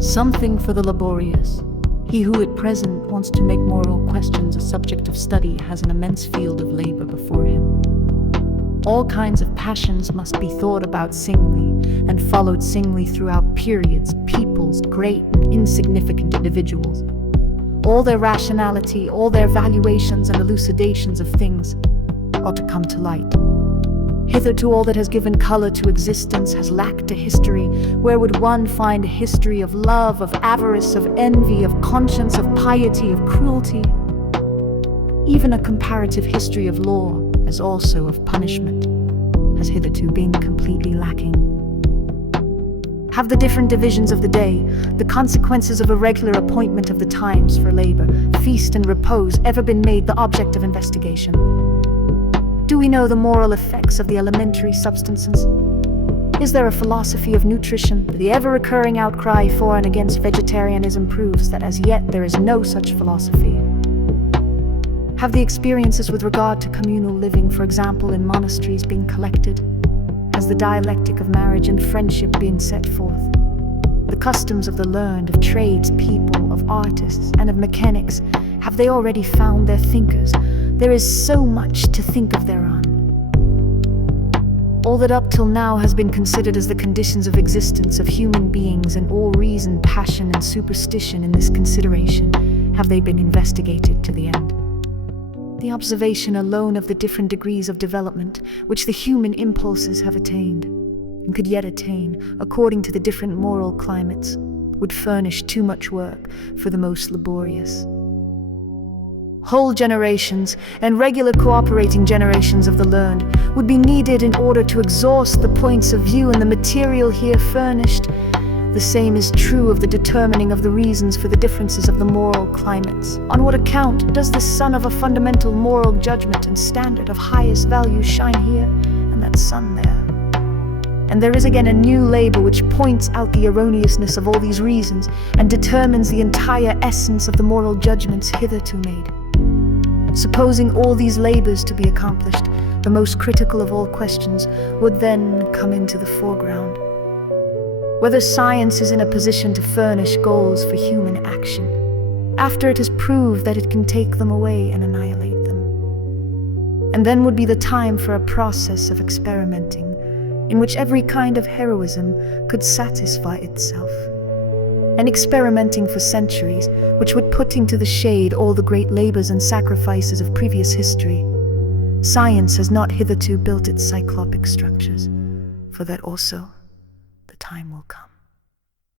Something for the laborious. He who at present wants to make moral questions a subject of study has an immense field of labor before him. All kinds of passions must be thought about singly and followed singly throughout periods, peoples, great and insignificant individuals. All their rationality, all their valuations and elucidations of things ought to come to light. Hitherto all that has given color to existence has lacked a history. Where would one find a history of love, of avarice, of envy, of conscience, of piety, of cruelty? Even a comparative history of law, as also of punishment, has hitherto been completely lacking. Have the different divisions of the day, the consequences of a regular appointment of the times for labor, feast and repose, ever been made the object of investigation? Do we know the moral effects of the elementary substances? Is there a philosophy of nutrition? The ever-recurring outcry for and against vegetarianism proves that as yet there is no such philosophy. Have the experiences with regard to communal living, for example in monasteries, been collected? Has the dialectic of marriage and friendship been set forth? The customs of the learned, of tradespeople, of artists, and of mechanics, have they already found their thinkers? There is so much to think of thereon. All that up till now has been considered as the conditions of existence of human beings, and all reason, passion, and superstition in this consideration, have they been investigated to the end? The observation alone of the different degrees of development which the human impulses have attained, and could yet attain, according to the different moral climates, would furnish too much work for the most laborious. Whole generations and regular cooperating generations of the learned would be needed in order to exhaust the points of view in the material here furnished. The same is true of the determining of the reasons for the differences of the moral climates. On what account does the sun of a fundamental moral judgment and standard of highest value shine here, and that sun there? And there is again a new labor which points out the erroneousness of all these reasons and determines the entire essence of the moral judgments hitherto made. Supposing all these labors to be accomplished, the most critical of all questions would then come into the foreground. Whether science is in a position to furnish goals for human action, after it has proved that it can take them away and annihilate them. And then would be the time for a process of experimenting, in which every kind of heroism could satisfy itself. And experimenting for centuries, which would put into the shade all the great labors and sacrifices of previous history. Science has not hitherto built its cyclopic structures, for that also the time will come.